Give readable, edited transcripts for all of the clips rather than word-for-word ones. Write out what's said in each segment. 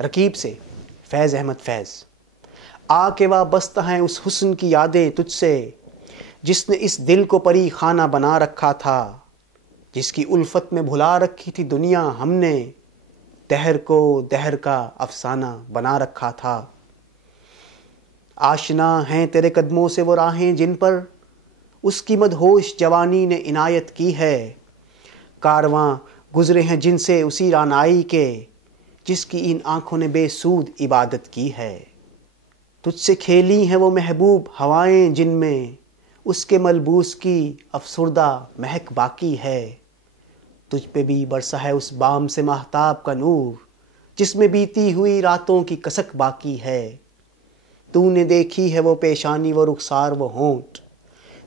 رکیب سے فیض احمد فیض۔ آ کے وابستہ ہیں اس حسن کی یادیں تجھ سے، جس نے اس دل کو پری خانہ بنا رکھا تھا، جس کی الفت میں بھلا رکھی تھی دنیا ہم نے، دہر کو دہر کا افسانہ بنا رکھا تھا۔ آشنا ہیں تیرے قدموں سے وہ راہیں جن پر اس کی مدہوش جوانی نے عنایت کی ہے، کارواں گزرے ہیں جن سے اسی رانائی کے، جس کی ان آنکھوں نے بے سود عبادت کی ہے۔ تجھ سے کھیلی ہیں وہ محبوب ہوائیں جن میں اس کے ملبوس کی افسردہ مہک باقی ہے، تجھ پہ بھی برسا ہے اس بام سے ماہتاب کا نور، جس میں بیتی ہوئی راتوں کی کسک باقی ہے۔ تو نے دیکھی ہے وہ پیشانی وہ رخسار وہ ہونٹ،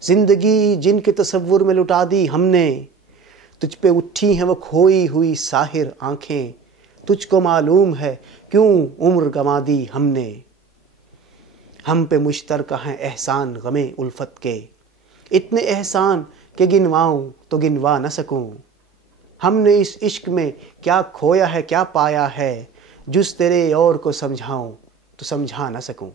زندگی جن کے تصور میں لٹا دی ہم نے، تجھ پہ اٹھی ہیں وہ کھوئی ہوئی ساحر آنکھیں، تجھ کو معلوم ہے کیوں عمر گنوا دی ہم نے۔ ہم پہ مشترکہ ہیں احسان غم الفت کے، اتنے احسان کہ گنواؤں تو گنوا نہ سکوں۔ ہم نے اس عشق میں کیا کھویا ہے کیا پایا ہے، جس تیرے اور کو سمجھاؤں تو سمجھا نہ سکوں۔